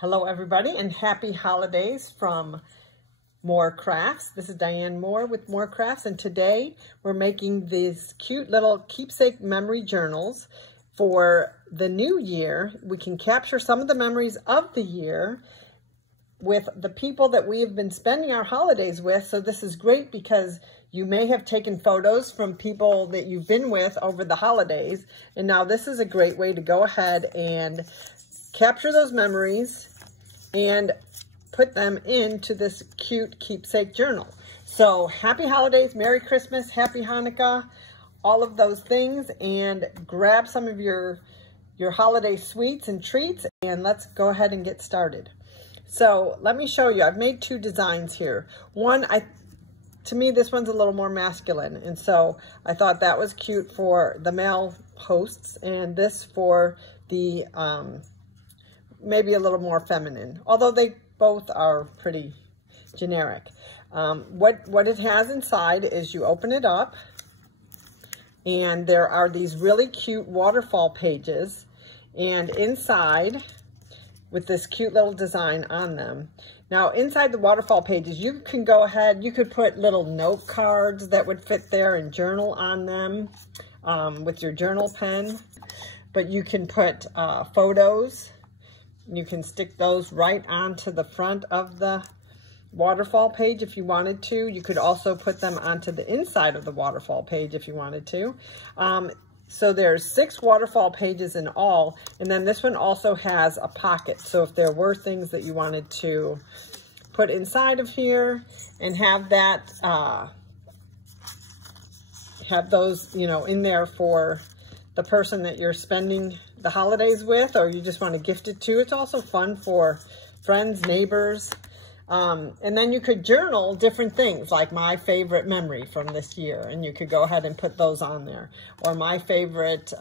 Hello everybody and happy holidays from More Crafts. This is Diane Moore with More Crafts, and today we're making these cute little keepsake memory journals for the new year. We can capture some of the memories of the year with the people that we have been spending our holidays with. So this is great because you may have taken photos from people that you've been with over the holidays, and now this is a great way to go ahead and capture those memories and put them into this cute keepsake journal. So happy holidays, Merry Christmas, Happy Hanukkah, all of those things, and grab some of your holiday sweets and treats, and let's go ahead and get started. So let me show you. I've made two designs here. One, to me, this one's a little more masculine, and so I thought that was cute for the male hosts, and this for the maybe a little more feminine, although they both are pretty generic. What it has inside is you open it up, and there are these really cute waterfall pages, and inside with this cute little design on them. Now inside the waterfall pages, you can go ahead, you could put little note cards that would fit there and journal on them with your journal pen, but you can put photos. You can stick those right onto the front of the waterfall page if you wanted to. You could also put them onto the inside of the waterfall page if you wanted to. So there's 6 waterfall pages in all, and then this one also has a pocket. So if there were things that you wanted to put inside of here and have that, have those, in there for the person that you're spending the holidays with, or you just want to gift it to. It's also fun for friends, neighbors. And then you could journal different things, like my favorite memory from this year, and you could go ahead and put those on there. Or my favorite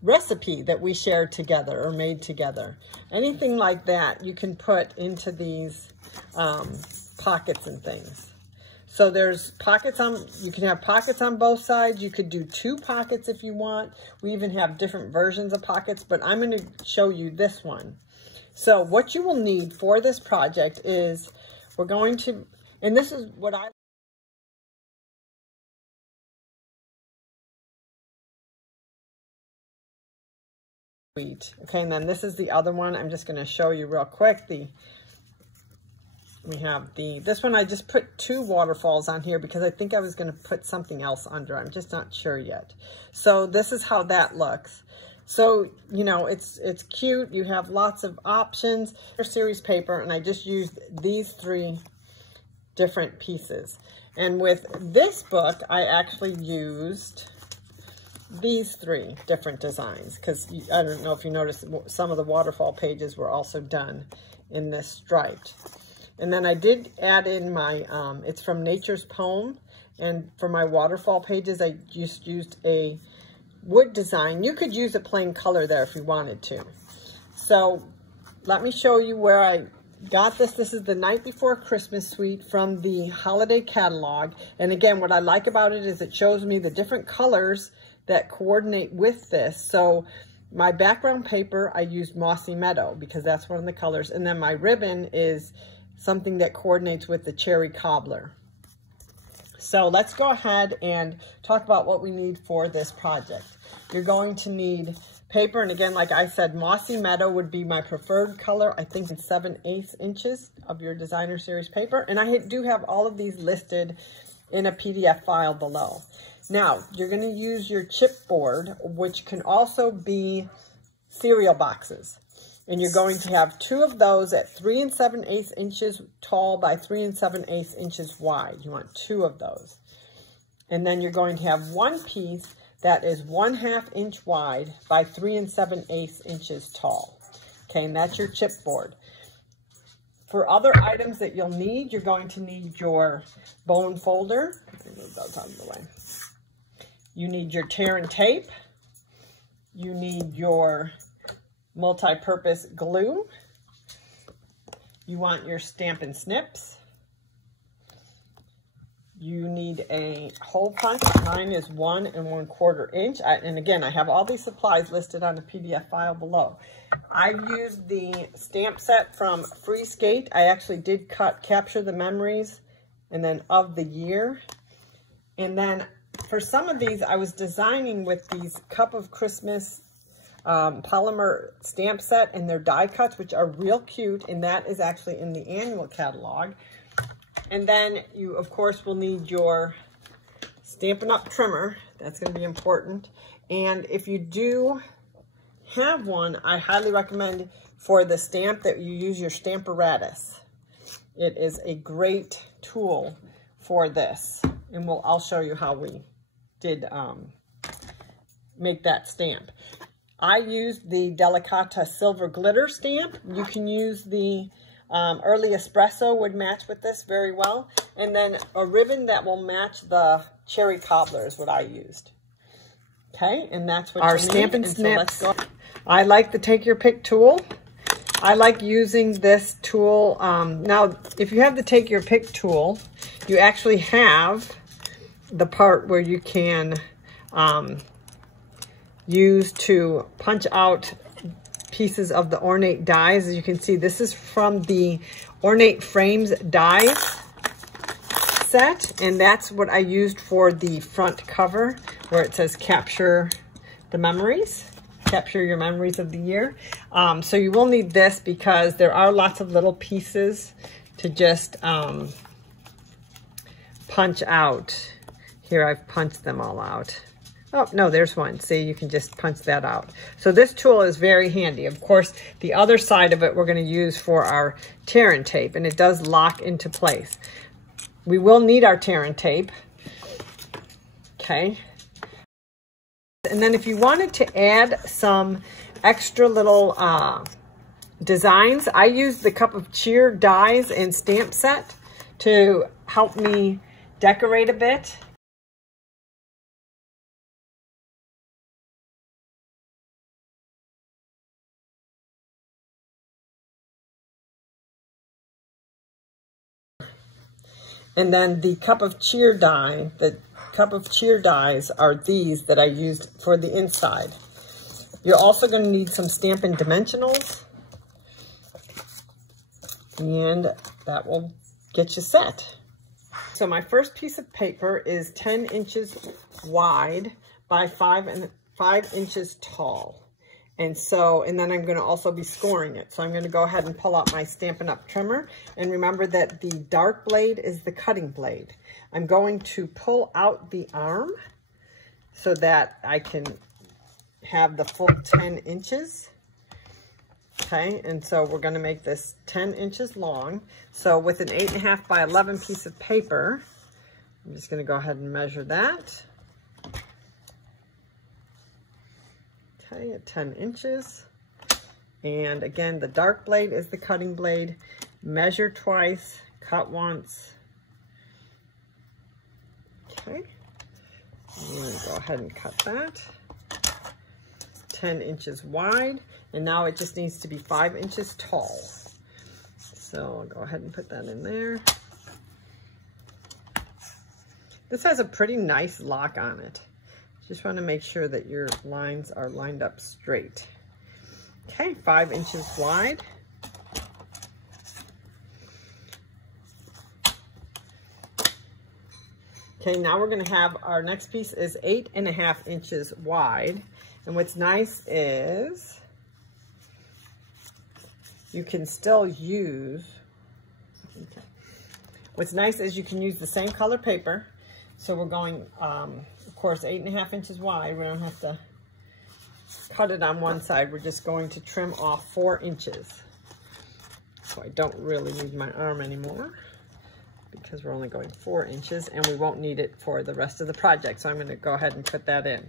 recipe that we shared together or made together. Anything like that you can put into these pockets and things. So there's pockets you can have pockets on both sides. You could do 2 pockets if you want. We even have different versions of pockets, but I'm going to show you this one. So what you will need for this project is, we're going to, and this is what I okay, and then this is the other one. I'm just going to show you real quick. We have this one, I just put 2 waterfalls on here because I think I was going to put something else under. I'm just not sure yet. So this is how that looks. So, it's cute. You have lots of options. Series paper, and I just used these 3 different pieces. And with this book, I actually used these 3 different designs because I don't know if you noticed, some of the waterfall pages were also done in this striped. And then I did add in my, it's from Nature's Poem, and for my waterfall pages, I just used a wood design. You could use a plain color there if you wanted to. So let me show you where I got this. This is the Night Before Christmas suite from the holiday catalog. And again, what I like about it is it shows me the different colors that coordinate with this. So my background paper, I used Mossy Meadow because that's one of the colors. And then my ribbon is something that coordinates with the cherry cobbler. So let's go ahead and talk about what we need for this project. You're going to need paper, and again, like I said, Mossy Meadow would be my preferred color. I think in 7/8 inches of your designer series paper, and I do have all of these listed in a PDF file below. Now, you're going to use your chipboard, which can also be cereal boxes. And you're going to have 2 of those at 3 7/8 inches tall by 3 7/8 inches wide. You want 2 of those. And then you're going to have 1 piece that is 1/2 inch wide by 3 7/8 inches tall. Okay, and that's your chipboard. For other items that you'll need, you're going to need your bone folder. Let me move those out of the way. You need your tear and tape. You need your multi-purpose glue. You want your Stampin' Snips. You need a hole punch. Mine is 1 1/4 inch. And again, I have all these supplies listed on the PDF file below. I've used the stamp set from Free Skate. I actually did capture the memories and then of the year. And then for some of these, I was designing with these Cup of Christmas polymer stamp set and their die cuts, which are real cute. And that is actually in the annual catalog. And then you, of course, will need your Stampin' Up! Trimmer. That's going to be important. And if you do have one, I highly recommend for the stamp that you use your Stamparatus. It is a great tool for this. And I'll show you how we did make that stamp. I used the Delicata Silver Glitter stamp. You can use the Early Espresso would match with this very well. And then a ribbon that will match the Cherry Cobbler is what I used. Okay, and that's what our Stampin' Snips. So I like the Take Your Pick tool. I like using this tool. Now, if you have the Take Your Pick tool, you actually have the part where you can use to punch out pieces of the ornate dies. As you can see, this is from the Ornate Frames dies set, and that's what I used for the front cover where it says capture the memories, capture your memories of the year. So you will need this because there are lots of little pieces to just punch out. Here I've punched them all out. Oh, no, there's one. See, you can just punch that out. So this tool is very handy. Of course, the other side of it we're going to use for our tear and tape, and it does lock into place. We will need our tear and tape. Okay. And then if you wanted to add some extra little designs, I used the Cup of Cheer dies and stamp set to help me decorate a bit. And then the Cup of Cheer die, the Cup of Cheer dies are these that I used for the inside. You're also going to need some Stampin' Dimensionals, and that will get you set. So my first piece of paper is 10 inches wide by 5 inches tall. And then I'm going to also be scoring it. So I'm going to go ahead and pull out my Stampin' Up! Trimmer. And remember that the dark blade is the cutting blade. I'm going to pull out the arm so that I can have the full 10 inches. Okay, and so we're going to make this 10 inches long. So with an 8.5 by 11 piece of paper, I'm just going to go ahead and measure that. Okay, at 10 inches. And again, the dark blade is the cutting blade. Measure twice, cut once. Okay, I'm going to go ahead and cut that. 10 inches wide, and now it just needs to be 5 inches tall. So I'll go ahead and put that in there. This has a pretty nice lock on it. Just want to make sure that your lines are lined up straight. Okay, 5 inches wide. Okay, now we're going to have our next piece is 8.5 inches wide. And what's nice is you can still use, okay. What's nice is you can use the same color paper. So we're going, of course, 8.5 inches wide. We don't have to cut it on one side. We're just going to trim off 4 inches. So I don't really need my arm anymore because we're only going 4 inches and we won't need it for the rest of the project. So I'm going to go ahead and put that in.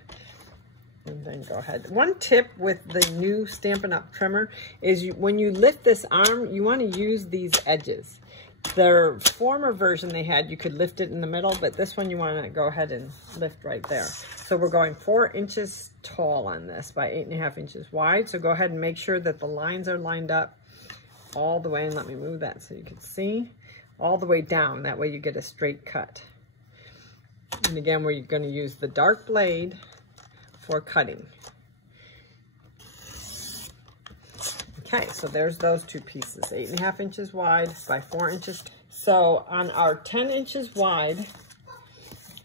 And then go ahead. One tip with the new Stampin' Up! Trimmer is when you lift this arm, you want to use these edges. The former version they had, you could lift it in the middle, but this one you want to go ahead and lift right there. So we're going 4 inches tall on this by 8.5 inches wide. So go ahead and make sure that the lines are lined up all the way, and let me move that so you can see, all the way down. That way you get a straight cut. And again, we're going to use the dark blade for cutting. Okay, so there's those two pieces, 8.5 inches wide by 4 inches. So on our 10 inches wide,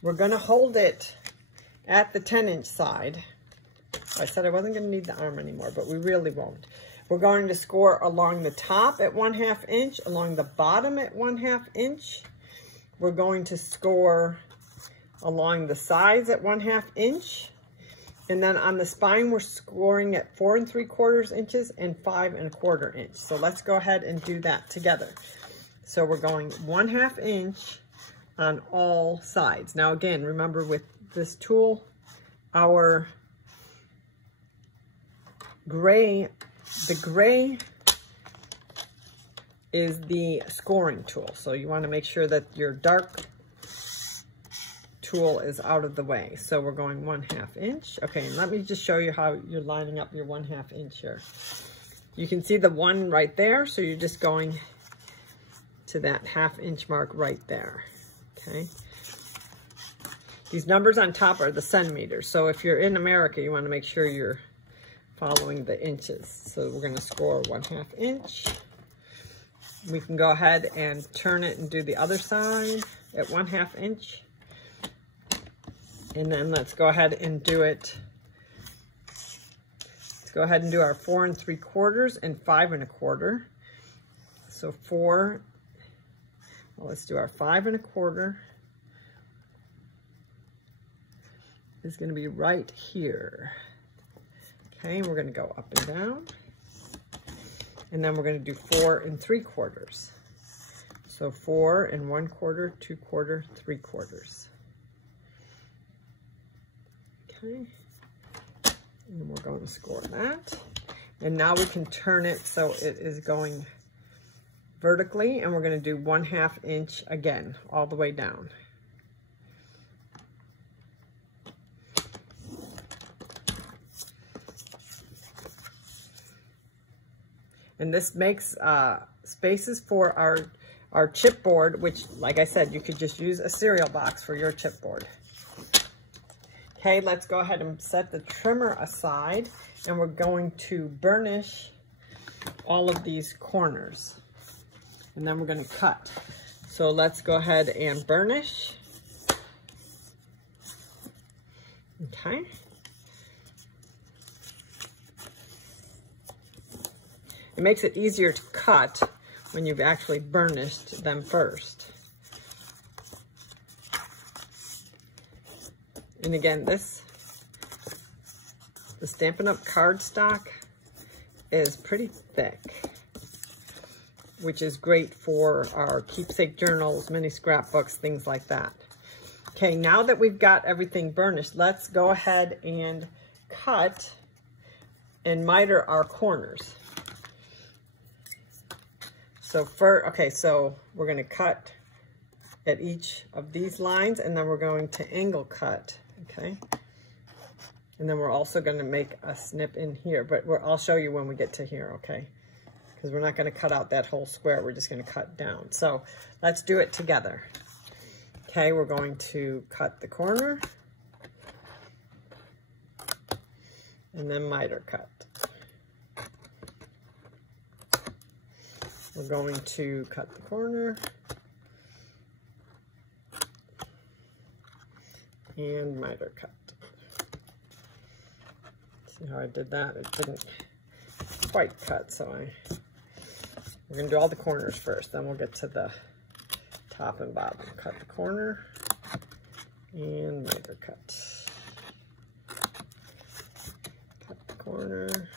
we're going to hold it at the 10-inch side. I said I wasn't going to need the arm anymore, but we really won't. We're going to score along the top at 1/2 inch, along the bottom at 1/2 inch. We're going to score along the sides at 1/2 inch. And then on the spine, we're scoring at 4 3/4 inches and 5 1/4 inch. So let's go ahead and do that together. So we're going 1/2 inch on all sides. Now again, remember with this tool, our gray, the gray is the scoring tool. So you want to make sure that your dark tool is out of the way. So we're going 1/2 inch. Okay, and let me just show you how you're lining up your 1/2 inch here. You can see the 1 right there, so you're just going to that 1/2 inch mark right there. Okay. These numbers on top are the centimeters. So if you're in America, you want to make sure you're following the inches. So we're going to score 1/2 inch. We can go ahead and turn it and do the other side at 1/2 inch. And then let's go ahead and do it. Let's go ahead and do our 4 3/4 and 5 1/4. So let's do our 5 1/4 is going to be right here. Okay, and we're going to go up and down. And then we're going to do 4 3/4. So 4 1/4, 2/4, 3/4. Okay, and we're going to score that. And now we can turn it so it is going vertically, and we're going to do 1/2 inch again, all the way down. And this makes spaces for our chipboard, which, like I said, you could just use a cereal box for your chipboard. Okay, let's go ahead and set the trimmer aside, and we're going to burnish all of these corners, and then we're going to cut. So let's go ahead and burnish. Okay. It makes it easier to cut when you've actually burnished them first. And again, the Stampin' Up! Cardstock is pretty thick, which is great for our keepsake journals, mini scrapbooks, things like that. Okay, now that we've got everything burnished, let's go ahead and cut and miter our corners. So so we're going to cut at each of these lines, and then we're going to angle cut. Okay, and then we're also going to make a snip in here, but I'll show you when we get to here, okay? Because we're not going to cut out that whole square, we're just going to cut down. So let's do it together. Okay, we're going to cut the corner, and then miter cut. We're going to cut the corner, and miter cut. See how I did that? It didn't quite cut, so we're going to do all the corners first, then we'll get to the top and bottom. Cut the corner, and miter cut. Cut the corner,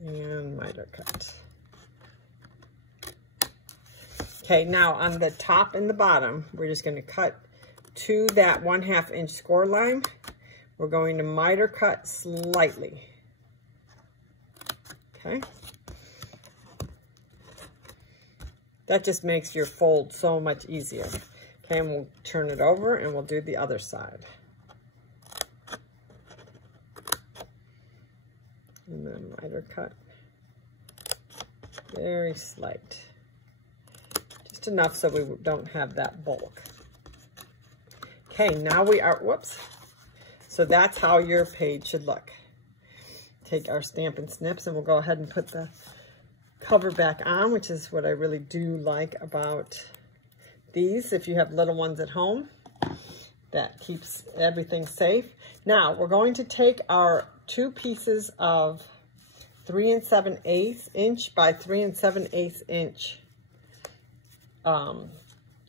and miter cut. Okay, now on the top and the bottom, we're just going to cut to that 1/2 inch score line. We're going to miter cut slightly. Okay. That just makes your fold so much easier. Okay, and we'll turn it over and we'll do the other side. And then miter cut. Very slight. Just enough so we don't have that bulk. Okay, now we are, whoops. So that's how your page should look. Take our Stampin' Snips and we'll go ahead and put the cover back on, which is what I really do like about these. If you have little ones at home, that keeps everything safe. Now we're going to take our 2 pieces of 3 7/8 inch by 3 7/8 inch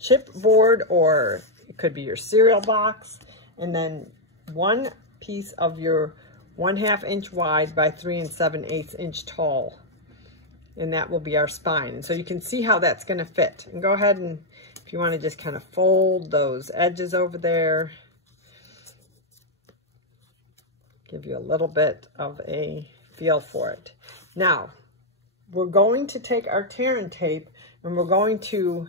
chipboard, or it could be your cereal box, and then 1 piece of your 1/2 inch wide by 3 7/8 inch tall, and that will be our spine. And so you can see how that's going to fit. And go ahead and, if you want to just kind of fold those edges over there, give you a little bit of a feel for it. Now, we're going to take our tear and tape and we're going to,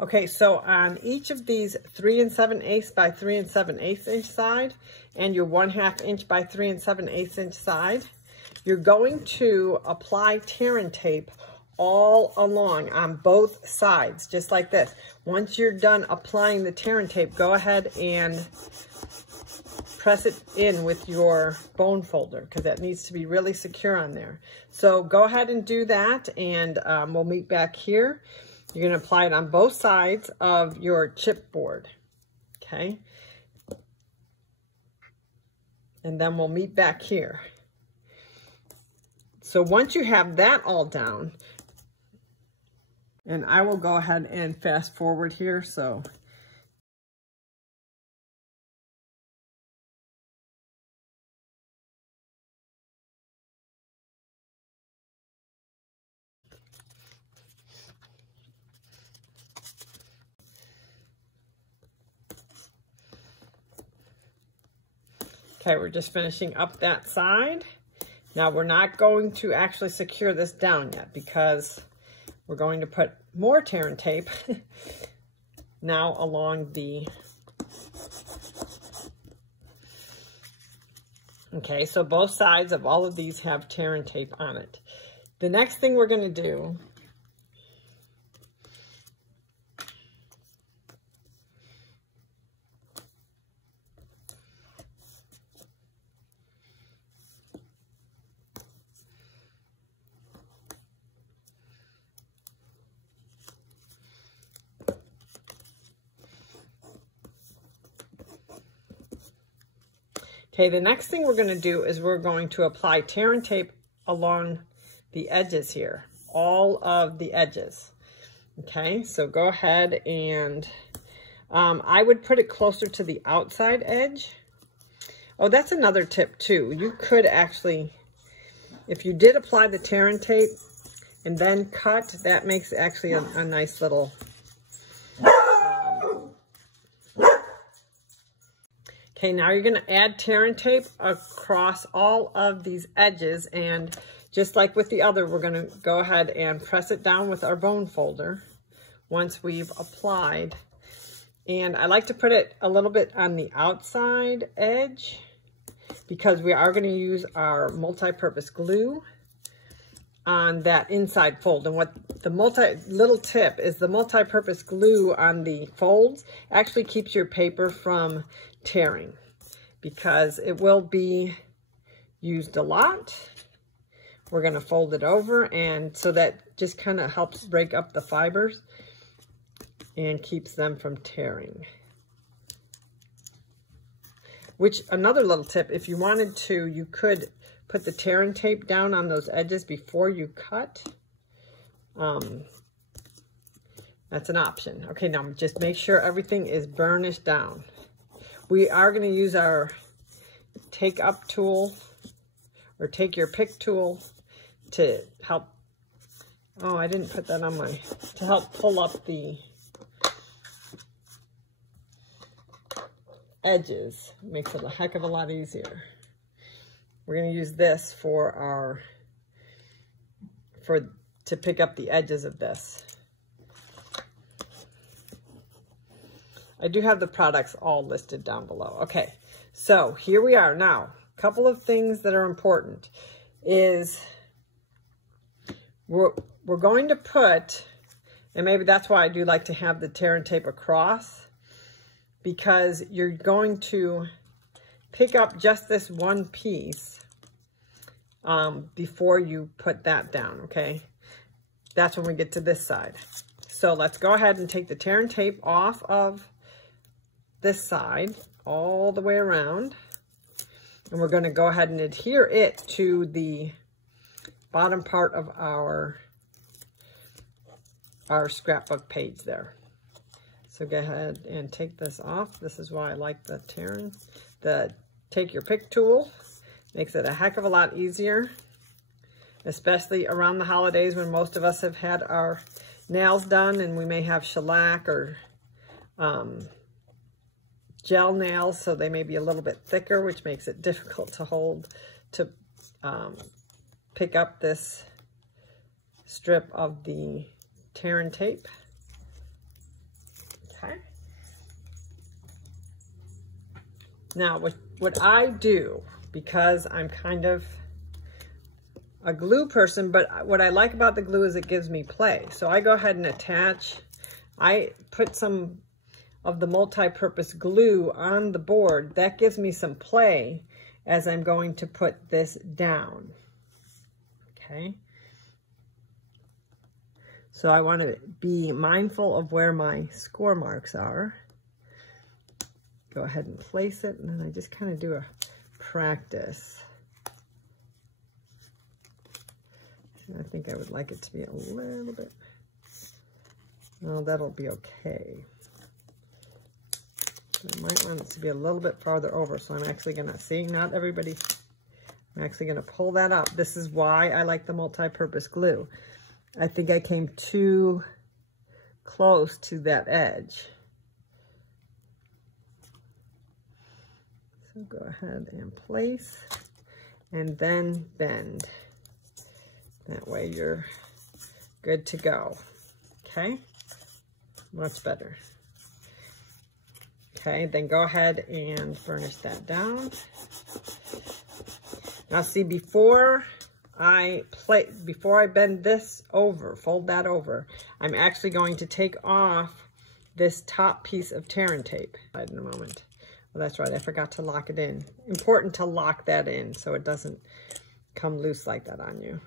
okay, so on each of these 3 7/8 by 3 7/8 inch side and your 1/2 inch by 3 7/8 inch side, you're going to apply tear and tape all along on both sides, just like this. Once you're done applying the tear and tape, go ahead and press it in with your bone folder, because that needs to be really secure on there. So go ahead and do that, and we'll meet back here. You're going to apply it on both sides of your chipboard, okay? And then we'll meet back here. So once you have that all down, and I will go ahead and fast forward here, so okay, we're just finishing up that side. Now we're not going to actually secure this down yet because we're going to put more tear and tape now along the, okay, so both sides of all of these have tear and tape on it. The next thing we're going to do okay, the next thing we're going to do is we're going to apply tear and tape along the edges here, all of the edges. Okay, so go ahead and I would put it closer to the outside edge. Oh, that's another tip too. You could actually, if you did apply the tear and tape and then cut, that makes actually a nice little okay, now you're going to add tear and tape across all of these edges, and just like with the other, we're going to go ahead and press it down with our bone folder once we've applied. And I like to put it a little bit on the outside edge because we are going to use our multi-purpose glue on that inside fold. And what the little tip is, the multi-purpose glue on the folds actually keeps your paper from tearing because it will be used a lot. We're going to fold it over, and so that just kind of helps break up the fibers and keeps them from tearing. Which, another little tip, if you wanted to, you could put the tear and tape down on those edges before you cut. That's an option. Okay, now just make sure everything is burnished down. We are going to use our take up tool or take your pick tool to help, oh, I didn't put that on my, to help pull up the edges. It makes it a heck of a lot easier. We're going to use this for our, to pick up the edges of this. I do have the products all listed down below. Okay, so here we are now. A couple of things that are important is we're going to put, and maybe that's why I do like to have the tear and tape across, because you're going to pick up just this one piece before you put that down, okay? That's when we get to this side. So let's go ahead and take the tear and tape off of this side all the way around. And we're going to go ahead and adhere it to the bottom part of our scrapbook page there. So go ahead and take this off. This is why I like the take your pick tool. Makes it a heck of a lot easier, especially around the holidays when most of us have had our nails done and we may have shellac or gel nails, so they may be a little bit thicker, which makes it difficult to pick up this strip of the tear and tape. Okay. Now, what I do, because I'm kind of a glue person, but what I like about the glue is it gives me play. So I go ahead and attach, I put some of the multi-purpose glue on the board. That gives me some play as I'm going to put this down. Okay. So I want to be mindful of where my score marks are. Go ahead and place it, and then I just kind of do a practice. I think I would like it to be a little bit, well, that'll be okay. I might want it to be a little bit farther over, so I'm actually going to, see, not everybody, I'm actually going to pull that up. This is why I like the multi-purpose glue. I think I came too close to that edge. So go ahead and place, and then bend. That way you're good to go. Okay, much better. Okay, then go ahead and burnish that down. Now see, before I bend this over, fold that over, I'm actually going to take off this top piece of tear and tape in a moment. Well, that's right, I forgot to lock it in. Important to lock that in so it doesn't come loose like that on you.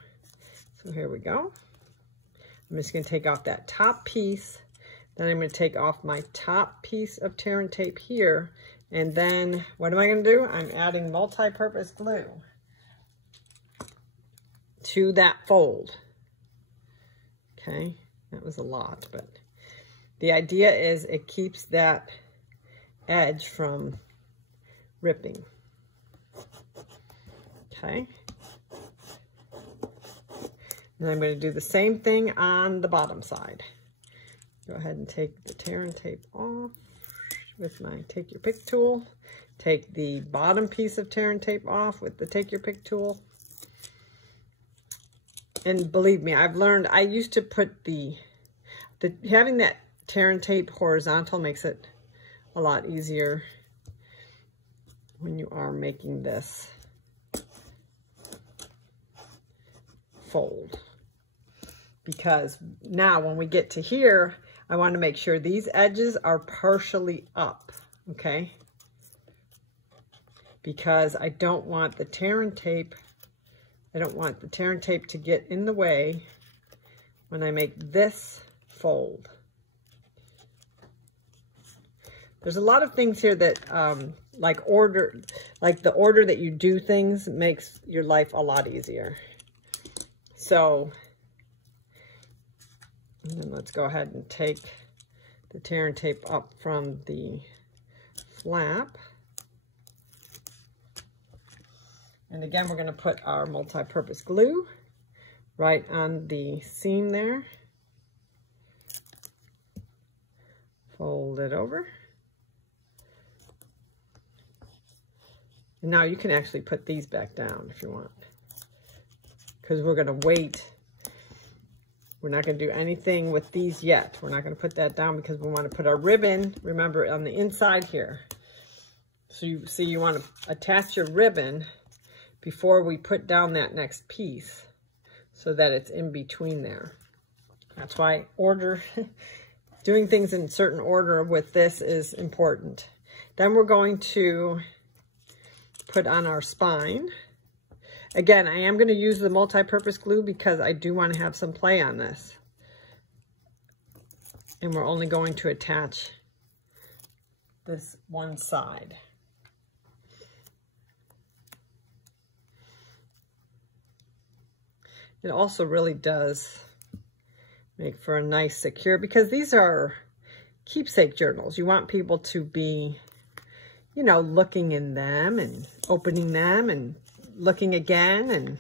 So here we go. I'm just going to take off that top piece. Then I'm going to take off my top piece of tear and tape here. And then what am I going to do? I'm adding multi-purpose glue to that fold. Okay, that was a lot, but the idea is it keeps that edge from ripping. Okay. And I'm going to do the same thing on the bottom side. Go ahead and take the tear and tape off with my take your pick tool. Take the bottom piece of tear and tape off with the take your pick tool. And believe me, I've learned, I used to put having that tear and tape horizontal makes it a lot easier when you are making this fold. Because now when we get to here, I want to make sure these edges are partially up, okay? Because I don't want the tear and tape, to get in the way when I make this fold. There's a lot of things here that, like the order that you do things makes your life a lot easier. So, and then let's go ahead and take the tear and tape up from the flap. And again, we're going to put our multi-purpose glue right on the seam there. Fold it over. And now you can actually put these back down if you want, because we're going to wait. We're not going to do anything with these yet. We're not going to put that down because we want to put our ribbon, remember, on the inside here. So you see, you want to attach your ribbon before we put down that next piece so that it's in between there. That's why order doing things in certain order with this is important. Then we're going to put on our spine. Again, I am going to use the multi-purpose glue because I do want to have some play on this. And we're only going to attach this one side. It also really does make for a nice secure, because these are keepsake journals. You want people to be, you know, looking in them and opening them and looking again and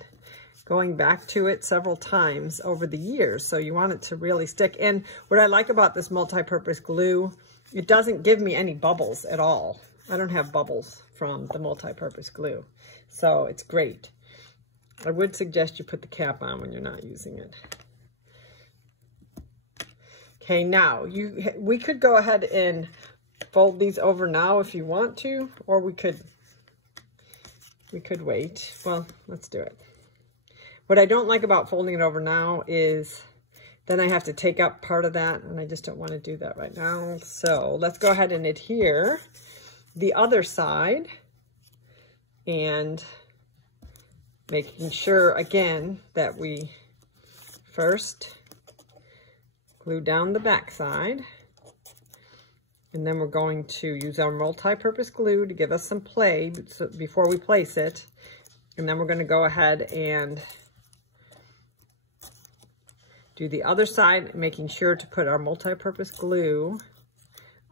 going back to it several times over the years. So you want it to really stick. And what I like about this multi-purpose glue, it doesn't give me any bubbles at all. I don't have bubbles from the multi-purpose glue. So it's great. I would suggest you put the cap on when you're not using it. Okay, now we could go ahead and fold these over now if you want to, or we could wait. Well, let's do it. What I don't like about folding it over now is then I have to take up part of that, and I just don't want to do that right now. So let's go ahead and adhere the other side, and making sure again that we first glue down the back side, and then we're going to use our multi-purpose glue to give us some play before we place it. And then we're going to go ahead and do the other side, making sure to put our multi-purpose glue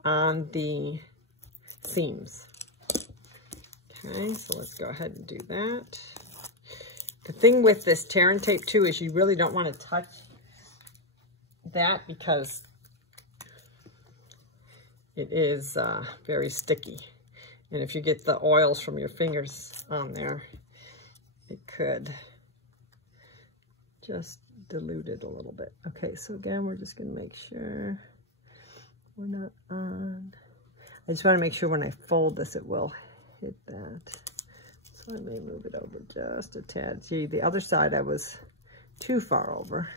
on the seams. Okay, so let's go ahead and do that. The thing with this tear and tape too is you really don't want to touch that because it is very sticky. And if you get the oils from your fingers on there, it could just dilute it a little bit. Okay, so again, we're just going to make sure we're not on. I just want to make sure when I fold this, it will hit that. So I may move it over just a tad. See, the other side I was too far over.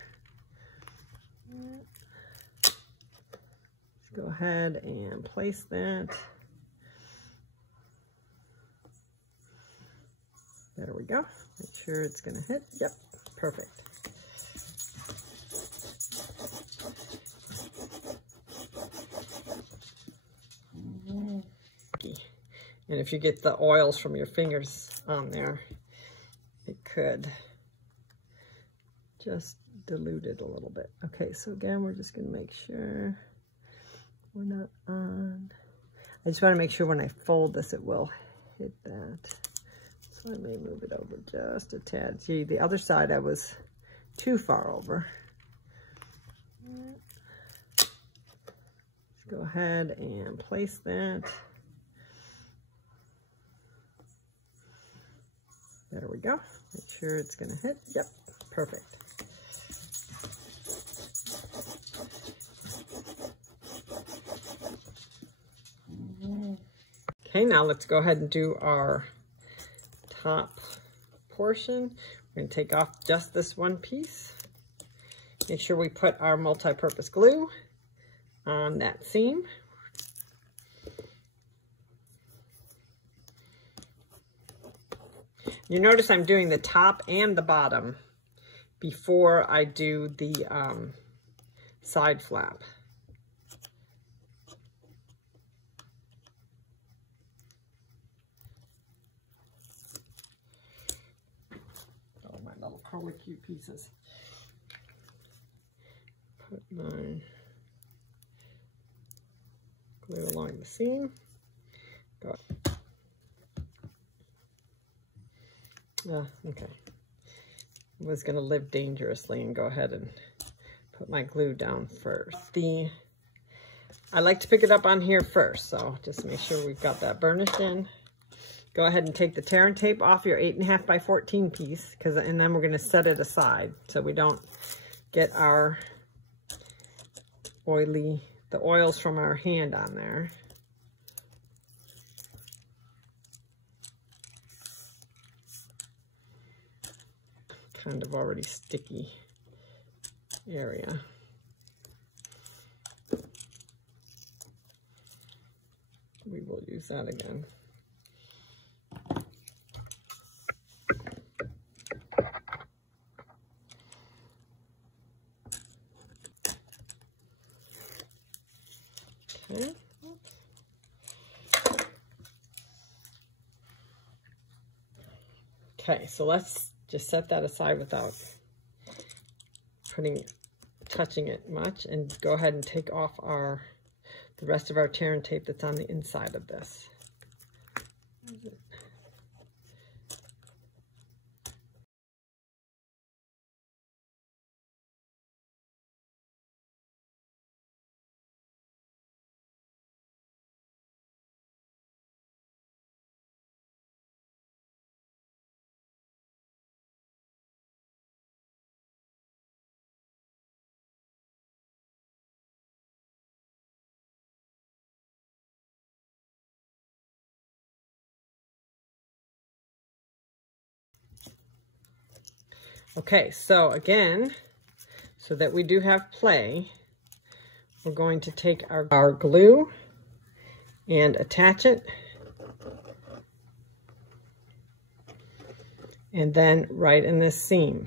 Let's go ahead and place that. There we go. Make sure it's going to hit. Yep, perfect. And if you get the oils from your fingers on there, it could just dilute it a little bit. Okay, so again, we're just going to make sure we're not on. I just want to make sure when I fold this, it will hit that. So I may move it over just a tad. See, the other side I was too far over. Let's go ahead and place that. There we go. Make sure it's going to hit. Yep, perfect. Okay, now let's go ahead and do our top portion. We're going to take off just this one piece. Make sure we put our multi-purpose glue on that seam. You notice I'm doing the top and the bottom before I do the side flap. Oh, my little curly cute pieces. Put my glue along the seam. Go. Okay. I was going to live dangerously and go ahead and put my glue down first. I like to pick it up on here first, so just make sure we've got that burnished in. Go ahead and take the tear and tape off your 8.5 by 14 piece, and then we're going to set it aside so we don't get our the oils from our hand on there. Kind of already sticky area. use that again. Okay. Okay, so let's just set that aside without touching it much, and go ahead and take off the rest of our tear and tape that's on the inside of this. Okay, so again, so that we do have play, we're going to take our glue and attach it, and then right in this seam.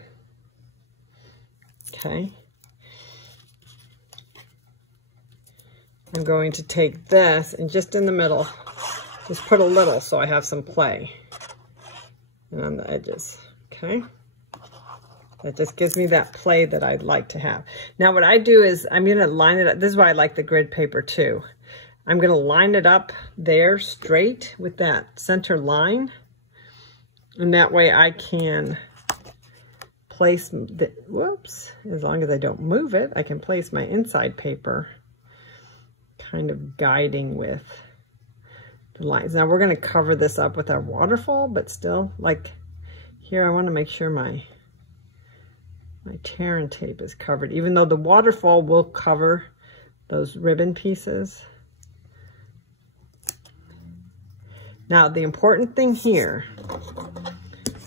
Okay. I'm going to take this and just in the middle, just put a little so I have some play, and on the edges. Okay. That just gives me that play that I'd like to have. Now what I do is I'm going to line it up. This is why I like the grid paper too. I'm going to line it up there straight with that center line. And that way I can place the, whoops, as long as I don't move it, I can place my inside paper kind of guiding with the lines. Now we're going to cover this up with our waterfall, but still, like here, I want to make sure my tear and tape is covered, even though the waterfall will cover those ribbon pieces. Now, the important thing here,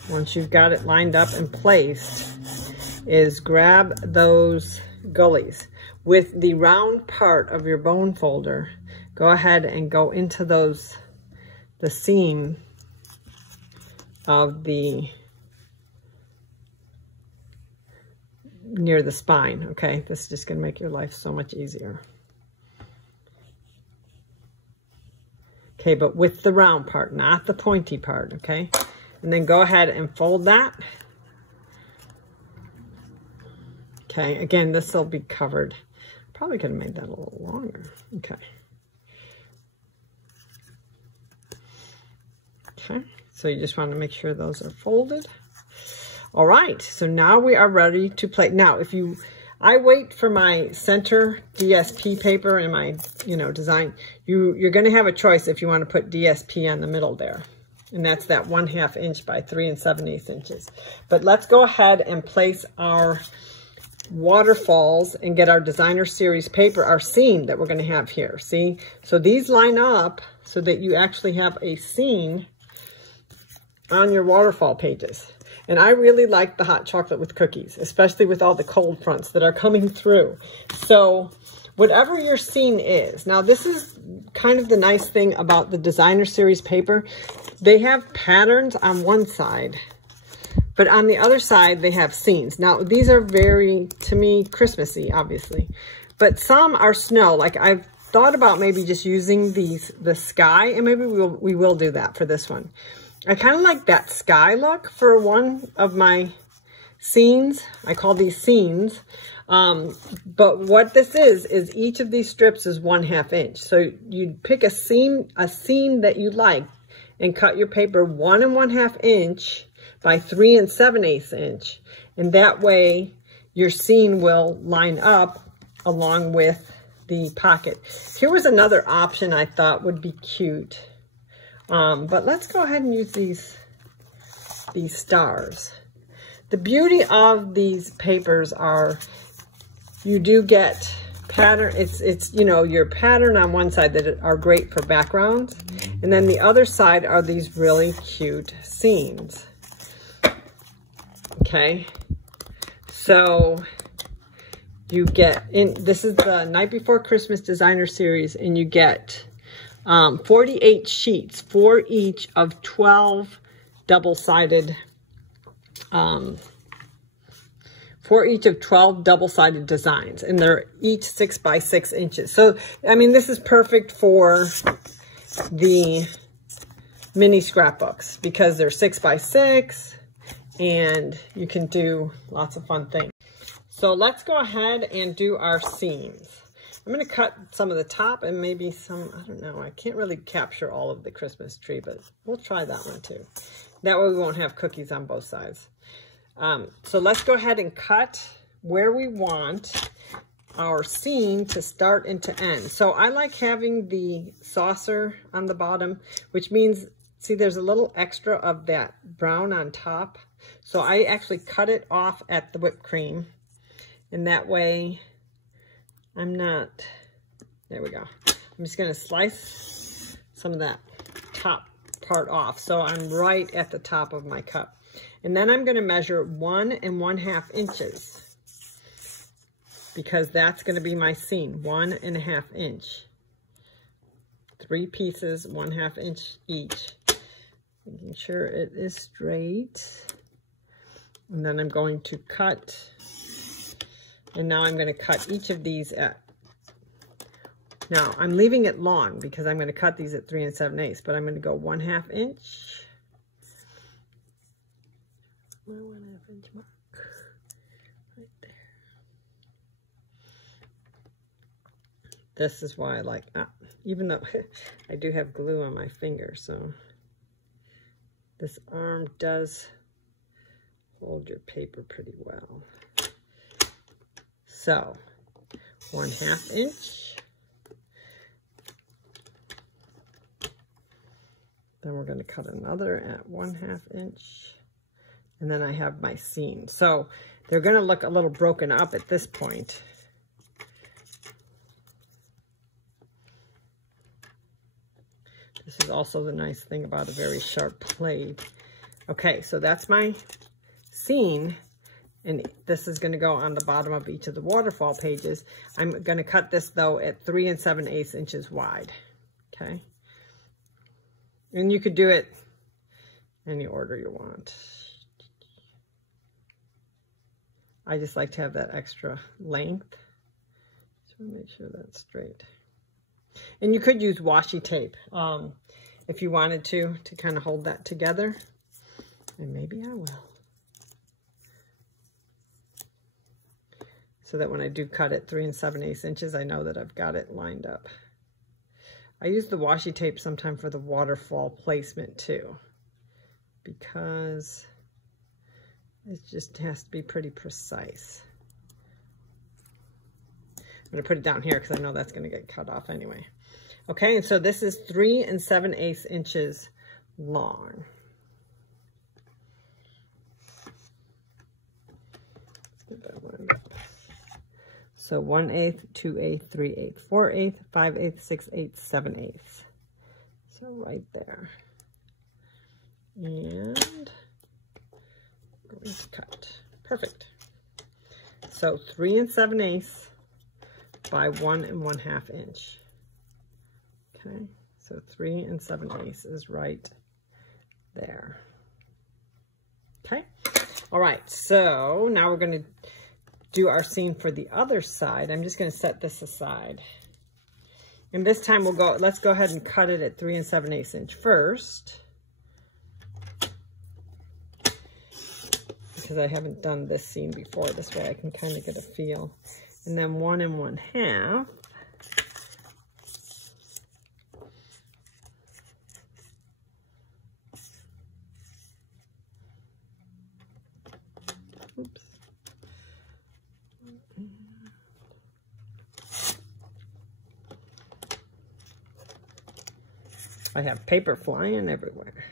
once you've got it lined up and placed, is grab those gullies. With the round part of your bone folder, go ahead and go into the seam of near the spine, okay? This is just gonna make your life so much easier. Okay, but with the round part, not the pointy part, okay? And then go ahead and fold that. Okay, again, this will be covered. Probably could have made that a little longer. Okay. Okay, so you just want to make sure those are folded. All right, so now we are ready to play. Now, I wait for my center DSP paper and my, design. You're going to have a choice if you want to put DSP on the middle there. And that's that 1/2 inch by 3 7/8 inches. But let's go ahead and place our waterfalls and get our designer series paper, our scene that we're going to have here. See? So these line up so that you actually have a scene on your waterfall pages. And I really like the hot chocolate with cookies, especially with all the cold fronts that are coming through. So whatever your scene is, now this is kind of the nice thing about the designer series paper. They have patterns on one side, but on the other side, they have scenes. Now these are very, to me, Christmassy, obviously, but some are snow. Like I've thought about maybe just using the sky, and maybe we will do that for this one. I kind of like that sky look for one of my scenes. I call these scenes. But what this is each of these strips is 1/2 inch. So you'd pick a scene that you like and cut your paper 1 1/2 inch by 3 7/8 inch. And that way your scene will line up along with the pocket. Here was another option I thought would be cute. But let's go ahead and use these stars. The beauty of these papers are you do get pattern. It's your pattern on one side that are great for backgrounds, and then the other side are these really cute scenes. Okay, so you get this is the Night Before Christmas designer series, and you get 48 sheets, 4 each of 12 double-sided, 4 each of 12 double-sided designs, and they're each 6 by 6 inches. So, I mean, this is perfect for the mini scrapbooks because they're 6 by 6, and you can do lots of fun things. So let's go ahead and do our seams. I'm going to cut some of the top and maybe some, I don't know, I can't really capture all of the Christmas tree, but we'll try that one too. That way we won't have cookies on both sides. So let's go ahead and cut where we want our seam to start and to end. So I like having the saucer on the bottom, which means, see, there's a little extra of that brown on top. So I actually cut it off at the whipped cream. And that way I'm not, there we go. I'm just gonna slice some of that top part off. So I'm right at the top of my cup. And then I'm gonna measure 1 1/2 inches because that's gonna be my seam, 1 1/2 inch. 3 pieces, 1/2 inch each. Making sure it is straight. And then I'm going to cut. And now I'm going to cut each of these at, now I'm leaving it long because I'm going to cut these at 3 7/8, but I'm going to go 1/2 inch. My 1/2 inch mark right there. This is why I like, even though I do have glue on my finger, so this arm does hold your paper pretty well. So, 1/2 inch. Then we're going to cut another at 1/2 inch. And then I have my seam. So, they're going to look a little broken up at this point. This is also the nice thing about a very sharp blade. Okay, so that's my seam. And this is going to go on the bottom of each of the waterfall pages. I'm going to cut this, though, at 3 7/8 inches wide. Okay? And you could do it any order you want. I just like to have that extra length. Just want to make sure that's straight. And you could use washi tape if you wanted to kind of hold that together. And maybe I will. So that when I do cut it 3 7/8 inches, I know that I've got it lined up. I use the washi tape sometime for the waterfall placement too, because it just has to be pretty precise. I'm going to put it down here because I know that's going to get cut off anyway. Okay, and so this is 3 7/8 inches long. Let's get that lined up. So 1/8, 2/8, 3/8, 4/8, 5/8, 6/8, 7/8. So right there. And I'm going to cut. Perfect. So 3 7/8 by 1 1/2 inch. Okay, so 3 7/8 is right there. Okay, all right, so now we're going to do our seam for the other side. I'm just going to set this aside. And this time let's go ahead and cut it at 3 7/8 inch first. Because I haven't done this seam before. This way I can kind of get a feel. And then 1 1/2. Oops. I have paper flying everywhere.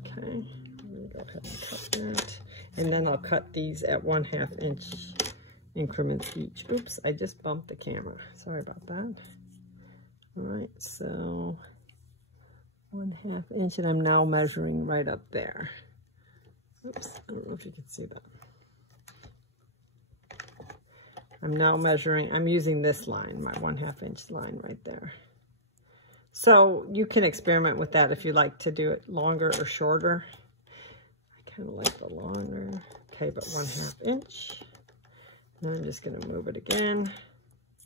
Okay, I'm going to go ahead and cut that. And then I'll cut these at 1/2 inch increments each. Oops, I just bumped the camera. Sorry about that. All right, so 1/2 inch, and I'm now measuring right up there. Oops, I don't know if you can see that. I'm now measuring, I'm using this line, my 1/2 inch line right there. So you can experiment with that if you like to do it longer or shorter. I kind of like the longer. Okay, but 1/2 inch. Now I'm just going to move it again.